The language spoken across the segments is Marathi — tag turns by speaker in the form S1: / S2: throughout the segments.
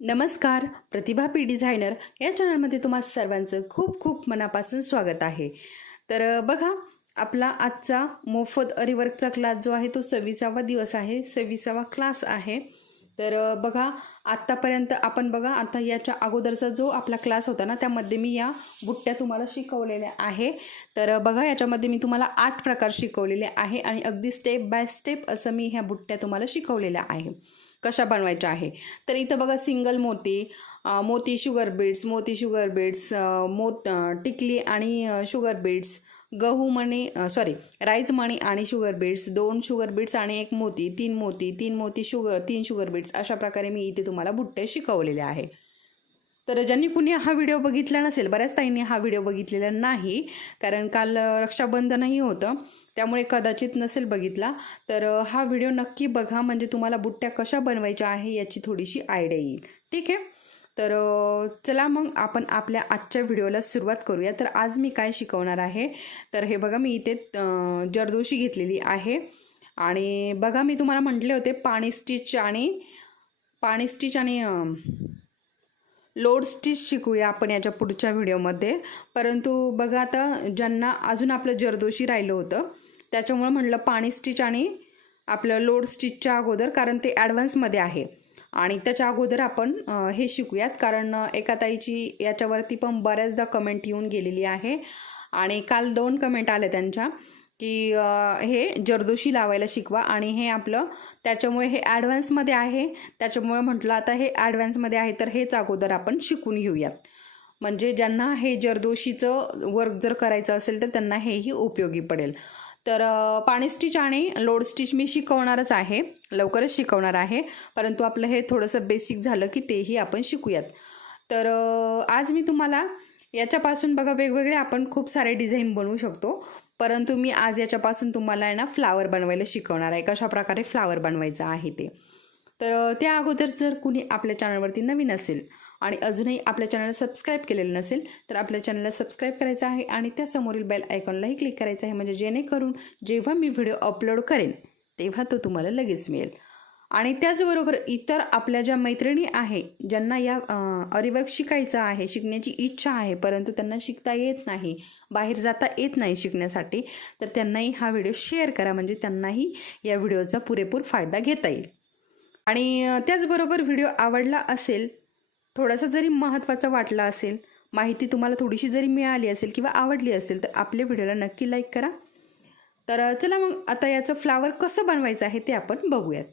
S1: नमस्कार प्रतिभा पी डिझायनर. या चॅनलमध्ये तुम्हा सर्वांचं खूप खूप मनापासून स्वागत आहे. तर बघा आपला आजचा मोफत अरिवर्कचा क्लास जो आहे तो सव्वीसावा दिवस आहे सव्वीसावा क्लास आहे. तर बघा आत्तापर्यंत आपण बघा आता याच्या अगोदरचा जो आपला क्लास होता ना त्यामध्ये मी या बुट्ट्या तुम्हाला शिकवलेल्या आहे. तर बघा याच्यामध्ये मी तुम्हाला आठ प्रकार शिकवलेले आहे आणि अगदी स्टेप बाय स्टेप असं मी ह्या बुट्ट्या तुम्हाला शिकवलेल्या आहे. कशा बनवायच्या आहे. तर इथं बघा सिंगल मोती मोती शुगर बीड्स मोती शुगर बीड्स मोत टिकली आणि शुगर बीड्स गहू मणी सॉरी राईस मणी आणि शुगर बीड्स दोन शुगर बीड्स आणि एक मोती तीन मोती तीन मोती शुगर तीन शुगर बीड्स अशा प्रकारे मी इथे तुम्हाला बुट्टे शिकवलेले आहे. तर ज्यांनी कुणी हा व्हिडिओ बघितला नसेल बऱ्याच ताईंनी हा व्हिडिओ बघितलेला नाही कारण काल रक्षाबंधनही होतं. त्यामुळे कदाचित नसेल बघितला तर हा व्हिडिओ नक्की बघा म्हणजे तुम्हाला बुट्ट्या कशा बनवायच्या आहे याची थोडीशी आयडिया येईल. ठीक आहे? तर चला मग आपण आपल्या आजच्या व्हिडिओला सुरुवात करूया. तर आज मी काय शिकवणार आहे? तर हे बघा मी इथे जरदोशी घेतलेली आहे. आणि बघा मी तुम्हाला म्हटले होते पाणी स्टिच आणि पाणी स्टिच आणि लोड स्टिच शिकूया आपण याच्या पुढच्या व्हिडिओमध्ये. परंतु बघा आता ज्यांना अजून आपलं जरदोशी राहिलं होतं त्याच्यामुळं म्हटलं पाणी स्टिच आणि आपलं लोड स्टिचच्या अगोदर कारण ते ॲडव्हान्समध्ये आहे. आणि त्याच्या अगोदर आपण हे शिकूयात कारण एका ताईची याच्यावरती पण बऱ्याचदा कमेंट येऊन गेलेली आहे. आणि काल दोन कमेंट आले त्यांच्या की हे जरदोशी लावायला शिकवा आणि हे आपलं त्याच्यामुळे हे ॲडव्हान्समध्ये आहे. त्याच्यामुळे म्हटलं आता हे ॲडव्हान्समध्ये आहे तर हेच अगोदर आपण शिकून घेऊयात. म्हणजे ज्यांना हे जरदोशीचं वर्क जर करायचं असेल तर त्यांना हेही उपयोगी पडेल. तर पाणी स्टिच आणि लोड स्टिच मी शिकवणारच आहे. लवकरच शिकवणार आहे. परंतु आपलं हे थोडंसं बेसिक झालं की तेही आपण शिकूयात. तर आज मी तुम्हाला याच्यापासून बघा वेगवेगळे आपण खूप सारे डिझाईन बनवू शकतो. परंतु मी आज याच्यापासून तुम्हाला आहे ना फ्लावर बनवायला शिकवणार आहे. कशा प्रकारे फ्लावर बनवायचं आहे ते. तर त्या अगोदर जर कुणी आपल्या चॅनलवरती नवीन असेल आणि अजूनही आपल्या चॅनलला सबस्क्राईब केलेलं नसेल तर आपल्या चॅनलला सबस्क्राईब करायचं आहे आणि त्यासमोरील बेल आयकॉनलाही क्लिक करायचं आहे. म्हणजे जेणेकरून जेव्हा मी व्हिडिओ अपलोड करेन तेव्हा तो तुम्हाला लगेच मिळेल. आणि त्याचबरोबर इतर आपल्या ज्या मैत्रिणी आहे ज्यांना या अरिवर्क शिकायचं आहे शिकण्याची इच्छा आहे परंतु त्यांना शिकता येत नाही बाहेर जाता येत नाही शिकण्यासाठी तर त्यांनाही हा व्हिडिओ शेअर करा. म्हणजे त्यांनाही या व्हिडिओचा पुरेपूर फायदा घेता येईल. आणि त्याचबरोबर व्हिडिओ आवडला असेल थोडासा जरी महत्त्वाचा वाटला असेल माहिती तुम्हाला थोडीशी जरी मिळाली असेल किंवा आवडली असेल तर आपल्या व्हिडिओला नक्की लाईक करा. तर चला मग आता याचं फ्लावर कसं बनवायचं आहे ते आपण बघूयात.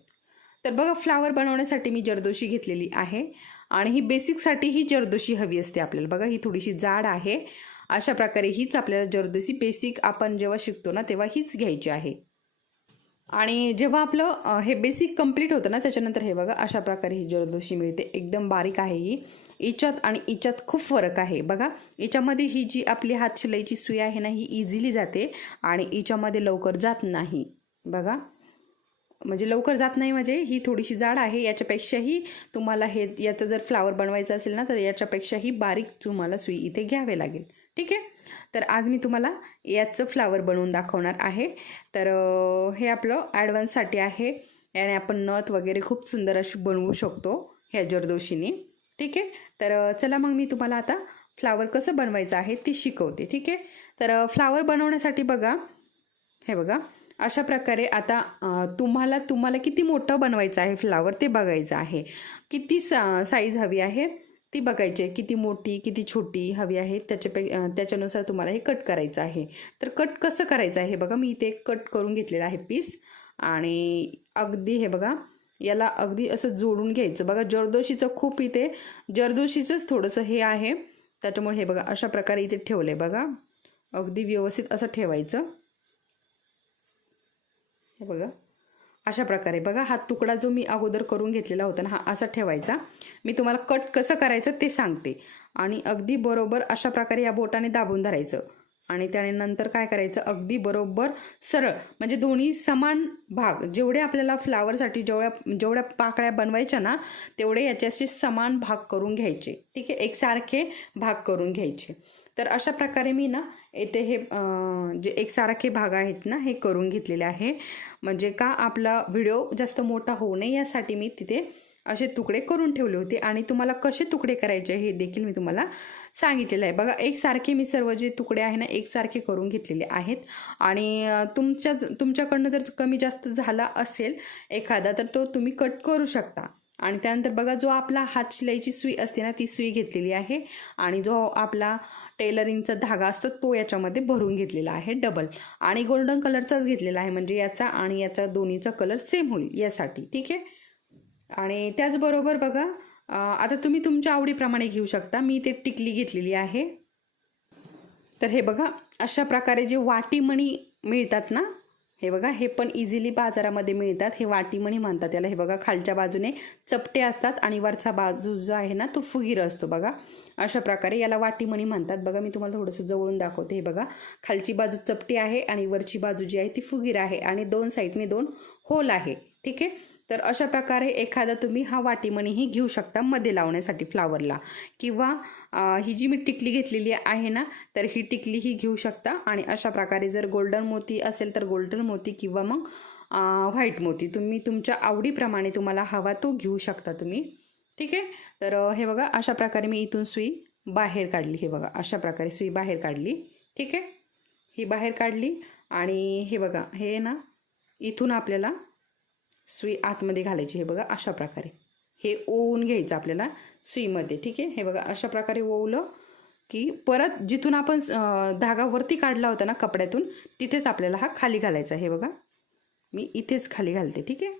S1: तर बघा फ्लावर बनवण्यासाठी मी जरदोशी घेतलेली आहे आणि ही बेसिकसाठी ही जरदोशी हवी असते आपल्याला. बघा ही थोडीशी जाड आहे. अशा प्रकारे हीच आपल्याला जरदोशी बेसिक आपण जेव्हा शिकतो ना तेव्हा हीच घ्यायची आहे. आणि जेव्हा आपलं हे बेसिक कंप्लीट होतं ना त्याच्यानंतर हे बघा अशा प्रकारे ही जरदोशी मिळते. एकदम बारीक आहे ही. इच्यात आणि इच्यात खूप फरक आहे. बघा याच्यामध्ये ही जी आपली हात शिलाईची सुई आहे ना ही इझिली जाते आणि याच्यामध्ये लवकर जात नाही. बघा. म्हणजे लवकर जात नाही म्हणजे ही थोडीशी जाड आहे याच्यापेक्षाही तुम्हाला हे याचं जर फ्लावर बनवायचं असेल ना तर याच्यापेक्षाही बारीक तुम्हाला सुई इथे घ्यावे लागेल. ठीक आहे? तर आज मी तुम्हाला याचं फ्लावर बनवून दाखवणार आहे. तर हे आपलं ॲडव्हान्ससाठी आहे आणि आपण नथ वगैरे खूप सुंदर अशी बनवू शकतो ह्या जरदोशीने ठीक आहे? तर चला मग मी तुम्हाला आता फ्लावर कसं बनवायचं आहे ते शिकवते. ठीक आहे? तर फ्लावर बनवण्यासाठी बघा. हे बघा. अशा प्रकारे आता तुम्हाला तुम्हाला किती मोठं बनवायचं आहे फ्लावर ते बघायचं आहे. किती सा साईज हवी आहे ती बघायची. आहे किती मोठी किती छोटी हवी आहे त्याच्यापै त्याच्यानुसार तुम्हाला हे कट करायचं आहे. तर कट कसं करायचं आहे बघा. मी इथे कट करून घेतलेलं आहे पीस आणि अगदी हे बघा याला अगदी असं जोडून घ्यायचं. बघा जरदोशीचं खूप इथे जरदोशीचंच थोडंसं हे आहे. त्याच्यामुळे हे बघा अशा प्रकारे इथे ठेवलं आहे बघा. अगदी व्यवस्थित असं ठेवायचं. हे बघा. अशा प्रकारे. बघा हा तुकडा जो मी अगोदर करून घेतलेला होता ना हा असा ठेवायचा. मी तुम्हाला कट कसं करायचं ते सांगते. आणि अगदी बरोबर अशा प्रकारे या बोटाने दाबून धरायचं. आणि त्याने नंतर काय करायचं? अगदी बरोबर सरळ म्हणजे दोन्ही समान भाग जेवढे आपल्याला फ्लावरसाठी जेवढ्या जेवढ्या पाकळ्या बनवायच्या ना तेवढे याच्याशी समान भाग करून घ्यायचे. ठीक आहे? एकसारखे भाग करून घ्यायचे. तर अशा प्रकारे मी ना येथे हे जे एकसारखे भाग आहेत ना हे करून घेतलेले आहे. म्हणजे का आपला व्हिडिओ जास्त मोठा होऊ नये यासाठी मी तिथे असे तुकडे करून ठेवले होते. आणि तुम्हाला कसे तुकडे करायचे हे देखील मी तुम्हाला सांगितलेलं आहे. बघा एकसारखे मी सर्व जे तुकडे आहे ना एकसारखे करून घेतलेले आहेत. आणि तुमच्या तुमच्याकडनं जर कमी जास्त झाला असेल एखादा तर तो तुम्ही कट करू शकता. आणि त्यानंतर बघा जो आपला हात शिलाईची सुई असते ना ती सुई घेतलेली आहे. आणि जो आपला टेलरिंगचा धागा असतो तो याच्यामध्ये भरून घेतलेला आहे डबल आणि गोल्डन कलरचाच घेतलेला आहे म्हणजे याचा आणि याचा दोन्हीचा कलर सेम होईल यासाठी ठीक आहे? आणि त्याचबरोबर बघा आता तुम्ही तुमच्या आवडीप्रमाणे घेऊ शकता. मी ते टिकली घेतलेली आहे. तर हे बघा अशा प्रकारे जे वाटीमणी मिळतात ना हे बघा हे पण इझिली बाजारामध्ये मिळतात. हे वाटीमणी म्हणतात त्याला हे बघा खालच्या बाजूने चपटे असतात आणि वरचा बाजू जो आहे ना तो फुगीर असतो बघा. अशा प्रकारे याला वाटीमणी म्हणतात. बघा मी तुम्हाला थोडंसं जवळून दाखवते. हे बघा खालची बाजू चपटी आहे आणि वरची बाजू जी आहे ती फुगीर आहे आणि दोन साईडने दोन होल आहे. ठीक आहे? तर अशा प्रकारे एखादा तुम्ही हा वाटीमणीही घेऊ शकता मध्ये लावण्यासाठी फ्लावरला. किंवा ही जी मी टिकली घेतलेली आहे ना तर ही टिकली ही घेऊ शकता. आणि अशा प्रकारे जर गोल्डन मोती असेल तर गोल्डन मोती किंवा मग व्हाईट मोती. तुम्ही तुमच्या आवडीप्रमाणे तुम्हाला हवा तो घेऊ शकता तुम्ही. ठीक आहे? तर हे बघा अशा प्रकारे मी इथून सुई बाहेर काढली. हे बघा अशा प्रकारे सुई बाहेर काढली. ठीक आहे? ही बाहेर काढली. आणि हे बघा हे ना इथून आपल्याला सुई आतमध्ये घालायची हे बघा अशा प्रकारे. हे ओवून घ्यायचं आपल्याला सुईमध्ये ठीक आहे? हे बघा अशा प्रकारे ओवलं की परत जिथून आपण धागा वरती काढला होता ना कपड्यातून तिथेच आपल्याला हा खाली घालायचा हे बघा. मी इथेच खाली घालते ठीक आहे?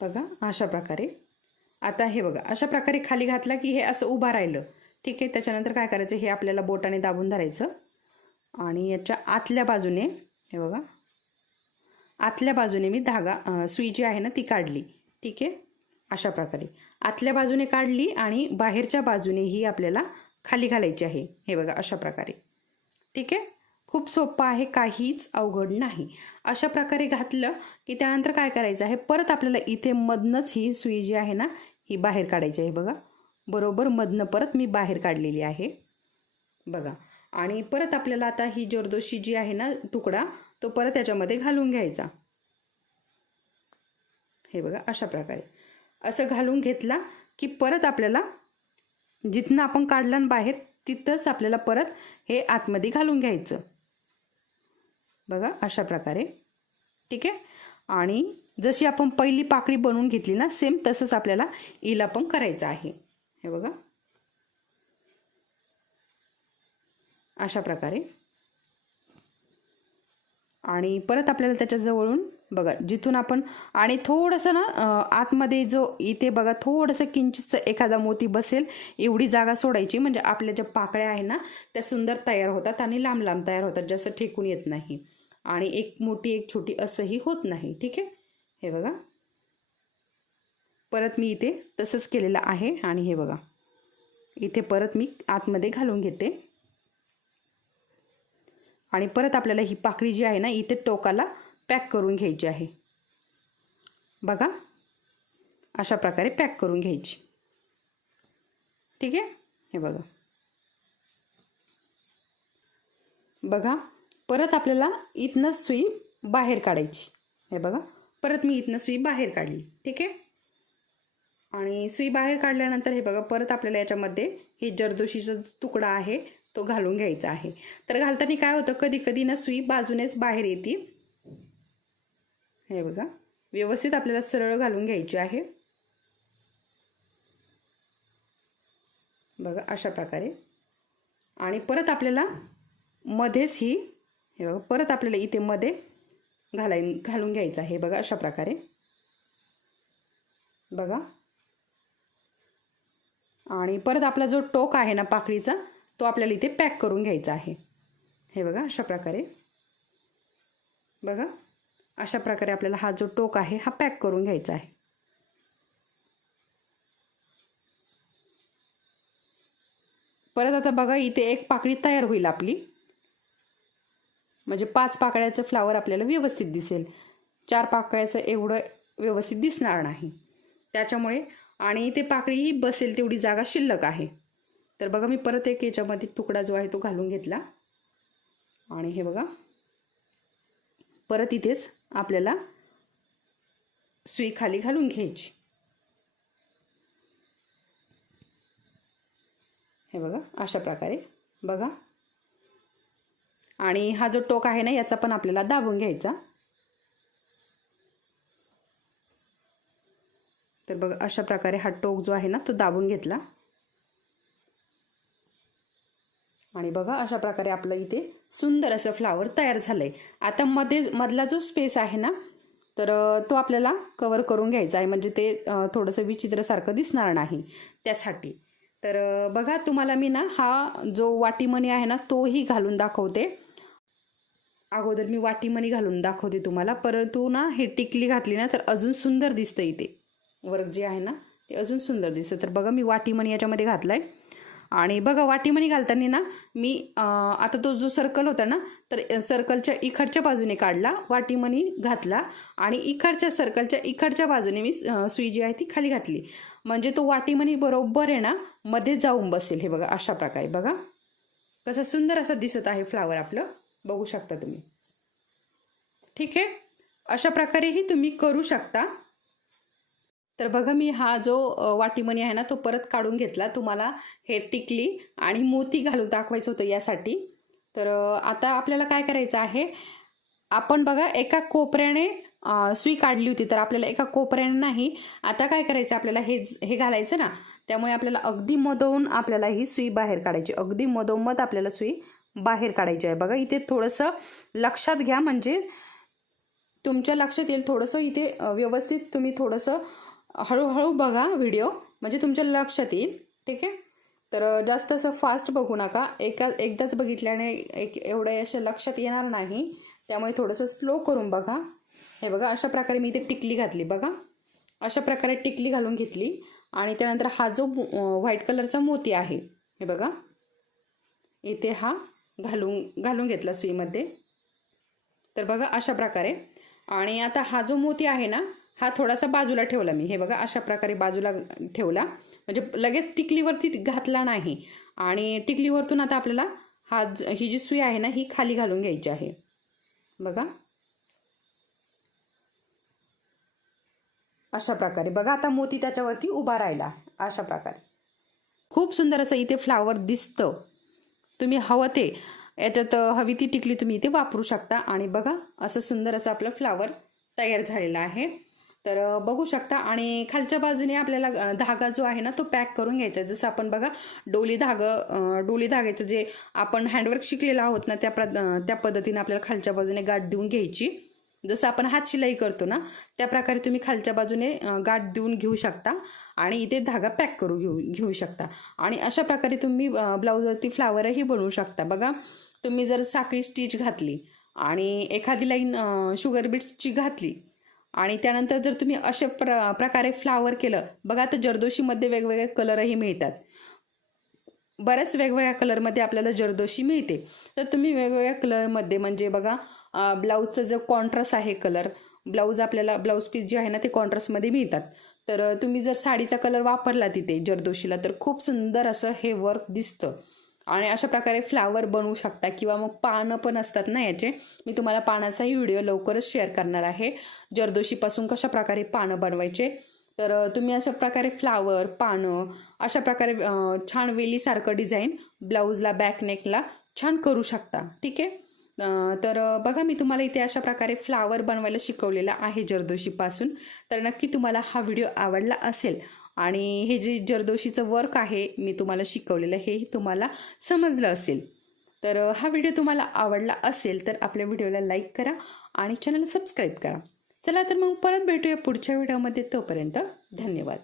S1: बघा अशा प्रकारे. आता हे बघा अशा प्रकारे खाली घातला की हे असं उभा राहिलं ठीक आहे? त्याच्यानंतर काय करायचं? हे आपल्याला बोटाने दाबून धरायचं. आणि याच्या आतल्या बाजूने हे बघा आतल्या बाजूने मी धागा सुई जी आहे ना ती काढली. ठीक आहे? अशा प्रकारे. आतल्या बाजूने काढली आणि बाहेरच्या बाजूने ही आपल्याला खाली घालायची आहे. हे बघा अशा प्रकारे. ठीक आहे? खूप सोपं आहे काहीच अवघड नाही. अशा प्रकारे घातलं की त्यानंतर काय करायचं आहे? परत आपल्याला इथे मधनंच ही सुई जी आहे ना ही बाहेर काढायची आहे. बघा. बरोबर मधनं परत मी बाहेर काढलेली आहे. बघा. आणि परत आपल्याला आता ही जोरदोशी जी आहे ना तुकडा तो परत त्याच्यामध्ये घालून घ्यायचा. हे बघा अशा प्रकारे. असं घालून घेतला की परत आपल्याला जिथनं आपण काढलं बाहेर तिथंच आपल्याला परत हे आतमध्ये घालून घ्यायचं. बघा अशा प्रकारे. ठीक आहे? आणि जशी आपण पहिली पाकळी बनवून घेतली ना सेम तसंच आपल्याला इला पण करायचं आहे. हे बघा. अशा प्रकारे. आणि परत आपल्याला त्याच्या जवळून बघा जिथून आपण आणि थोडंसं ना आतमध्ये जो इथे बघा थोडंसं किंचितचं एखादा मोती बसेल एवढी जागा सोडायची म्हणजे आपल्या ज्या पाकळ्या आहे ना त्या सुंदर तयार होतात आणि लांब लांब तयार होतात जास्त ठेकून येत नाही. आणि एक मोठी एक छोटी असंही होत नाही ठीक आहे? हे बघा. परत मी इथे तसंच केलेलं आहे आणि हे बघा. इथे परत मी आतमध्ये घालून घेते. आणि परत आपल्याला ही पाकळी जी आहे ना इथे टोकाला पॅक करून घ्यायची आहे. बघा अशा प्रकारे पॅक करून घ्यायची. ठीक आहे? हे बघा. बघा परत आपल्याला इथनं सुई बाहेर काढायची. हे बघा परत मी इथनं सुई बाहेर काढली. ठीक आहे? आणि सुई बाहेर काढल्यानंतर हे बघा परत आपल्याला याच्यामध्ये हे जरदोशीचा जो तुकडा आहे. तो घालून घ्यायचा आहे. तर घालताना काय होतं कधी कधी ना सुई बाजूनेच बाहेर येते. हे बघा व्यवस्थित आपल्याला सरळ घालून घ्यायची आहे. बघा अशा प्रकारे. आणि परत आपल्याला मध्येच ही हे बघा परत आपल्याला इथे मध्ये घालाय घालून घ्यायचं आहे. बघा अशा प्रकारे. बघा. आणि परत आपला जो टोक आहे ना पाकळीचा तो आपल्याला इथे पॅक करून घ्यायचा आहे. हे बघा अशा प्रकारे. बघा अशा प्रकारे आपल्याला हा जो टोक आहे हा पॅक करून घ्यायचा आहे. परत आता बघा इथे एक पाकळी तयार होईल आपली. म्हणजे पाच पाकळ्याचं फ्लावर आपल्याला व्यवस्थित दिसेल. चार पाकळ्याचं एवढं व्यवस्थित दिसणार नाही. त्याच्यामुळे आणि इथे पाकळीही बसेल तेवढी जागा शिल्लक आहे. तर बघा मी परत एक याच्यामध्ये तुकडा जो आहे तो घालून घेतला. आणि हे बघा परत इथेच आपल्याला सुई खाली घालून घ्यायची. हे बघा अशा प्रकारे बघा. आणि हा जो टोक आहे ना याचा पण आपल्याला दाबून घ्यायचा. तर बघा अशा प्रकारे हा टोक जो आहे ना तो दाबून घेतला. आणि बघा अशा प्रकारे आपलं इथे सुंदर असं फ्लावर तयार झालं आहे आता मध्ये मधला जो स्पेस आहे ना तर तो आपल्याला कवर करून घ्यायचा आहे. म्हणजे ते थोडंसं विचित्रसारखं दिसणार नाही त्यासाठी. तर बघा तुम्हाला मी ना हा जो वाटीमणी आहे ना तोही घालून दाखवते. अगोदर मी वाटीमणी घालून दाखवते तुम्हाला. परंतु ना हे टिकली घातली ना तर अजून सुंदर दिसतं इथे वर्क जे आहे ना ते अजून सुंदर दिसतं. तर बघा मी वाटीमणी याच्यामध्ये घातला आहे आणि बघा वाटीमणी घालताना ना मी आता तो जो सर्कल होता ना तर सर्कलच्या इकडच्या बाजूने काढला वाटीमणी घातला आणि इकडच्या सर्कलच्या इकडच्या बाजूने मी सुई जी आहे ती खाली घातली. म्हणजे तो वाटीमणी बरोबर आहे ना मध्ये जाऊन बसेल हे बघा अशा प्रकारे बघा. कसं सुंदर असं दिसत आहे फ्लावर आपलं. बघू शकता तुम्ही. ठीक आहे? अशा प्रकारेही तुम्ही करू शकता. तर बघा मी हा जो वाटीमणी आहे ना तो परत काढून घेतला. तुम्हाला हे टिकली आणि मोती घालून दाखवायचं होतं यासाठी. तर आता आपल्याला काय करायचं आहे आपण बघा एका कोपऱ्याने सुई काढली होती तर आपल्याला एका कोपऱ्याने नाही आता काय करायचं आपल्याला हे हे घालायचं ना त्यामुळे आपल्याला अगदी मधवून आपल्याला ही सुई बाहेर काढायची. अगदी मधोमध आपल्याला सुई बाहेर काढायची आहे. बघा इथे थोडंसं लक्षात घ्या म्हणजे तुमच्या लक्षात येईल थोडंसं इथे व्यवस्थित तुम्ही थोडंसं हळूहळू बघा व्हिडिओ म्हणजे तुमच्या लक्षात येईल. ठीक आहे? तर जास्त असं फास्ट बघू नका. एका एकदाच बघितल्याने एक एवढं असं लक्षात येणार नाही. त्यामुळे थोडंसं स्लो करून बघा. हे बघा अशा प्रकारे मी इथे टिकली घातली बघा. अशा प्रकारे टिकली घालून घेतली. आणि त्यानंतर हा जो व्हाईट कलरचा मोती आहे हे बघा. इथे हा घालून घालून घेतला सुईमध्ये. तर बघा अशा प्रकारे. आणि आता हा जो मोती आहे ना हा थोडासा बाजूला ठेवला मी. हे बघा अशा प्रकारे बाजूला ठेवला. म्हणजे लगेच टिकलीवरती घातला नाही. आणि टिकलीवरतून आता आपल्याला हा ज- ही जी सुई आहे ना ही खाली घालून घ्यायची आहे. बघा. अशा प्रकारे. बघा आता मोती त्याच्यावरती उभा राहिला. अशा प्रकारे. खूप सुंदर असं इथे फ्लावर दिसतं. तुम्ही हवं ते याच्यात हवी ती टिकली तुम्ही इथे वापरू शकता. आणि बघा असं सुंदर असं आपलं फ्लावर तयार झालेलं आहे. तर बघू शकता. आणि खालच्या बाजूने आपल्याला धागा जो आहे ना तो पॅक करून घ्यायचा जसं आपण बघा डोली धाग डोली धाग्याचं जे आपण हँडवर्क शिकलेलं आहोत ना त्या प्र त्या पद्धतीने आपल्याला खालच्या बाजूने गाठ देऊन घ्यायची. जसं आपण हात शिलाई करतो ना त्या प्रकारे तुम्ही खालच्या बाजूने गाठ देऊन घेऊ शकता. आणि इथे धागा पॅक करू घेऊ घेऊ शकता. आणि अशा प्रकारे तुम्ही ब्लाऊजवरती फ्लावरही बनवू शकता. बघा तुम्ही जर साखळी स्टिच घातली आणि एखादी लाईन शुगर बीट्सची घातली आणि त्यानंतर जर तुम्ही अशा प्र प्रकारे फ्लावर केलं बघा तर जरदोशीमध्ये वेगवेगळे कलरही मिळतात. बऱ्याच वेगवेगळ्या कलरमध्ये आपल्याला जरदोशी मिळते. तर तुम्ही वेगवेगळ्या कलरमध्ये म्हणजे बघा ब्लाऊजचं जो कॉन्ट्रास्ट आहे कलर ब्लाऊज आपल्याला ब्लाऊज पीस जे आहे ना ते कॉन्ट्रास्टमध्ये मिळतात. तर तुम्ही जर साडीचा कलर वापरला तिथे जरदोशीला तर खूप सुंदर असं हे वर्क दिसतं. आणि अशा प्रकारे फ्लावर बनवू शकता किंवा मग पानं पण असतात ना याचे. मी तुम्हाला पानाचाही व्हिडिओ लवकरच शेअर करणार आहे. जरदोशीपासून कशा प्रकारे पानं बनवायचे? तर तुम्ही अशा प्रकारे फ्लावर पानं अशा प्रकारे छान वेलीसारखं डिझाईन ब्लाऊजला बॅकनेकला छान करू शकता. ठीक आहे? तर बघा मी तुम्हाला इथे अशा प्रकारे फ्लावर बनवायला शिकवलेला आहे जरदोशीपासून. तर नक्की तुम्हाला हा व्हिडिओ आवडला असेल. आणि हे जे जरदोशीचं वर्क आहे मी तुम्हाला शिकवलेलं हेही तुम्हाला समजलं असेल. तर हा व्हिडिओ तुम्हाला आवडला असेल तर आपल्या व्हिडिओला लाईक करा आणि चॅनल सबस्क्राईब करा. चला तर मग परत भेटूया पुढच्या व्हिडिओमध्ये तोपर्यंत धन्यवाद.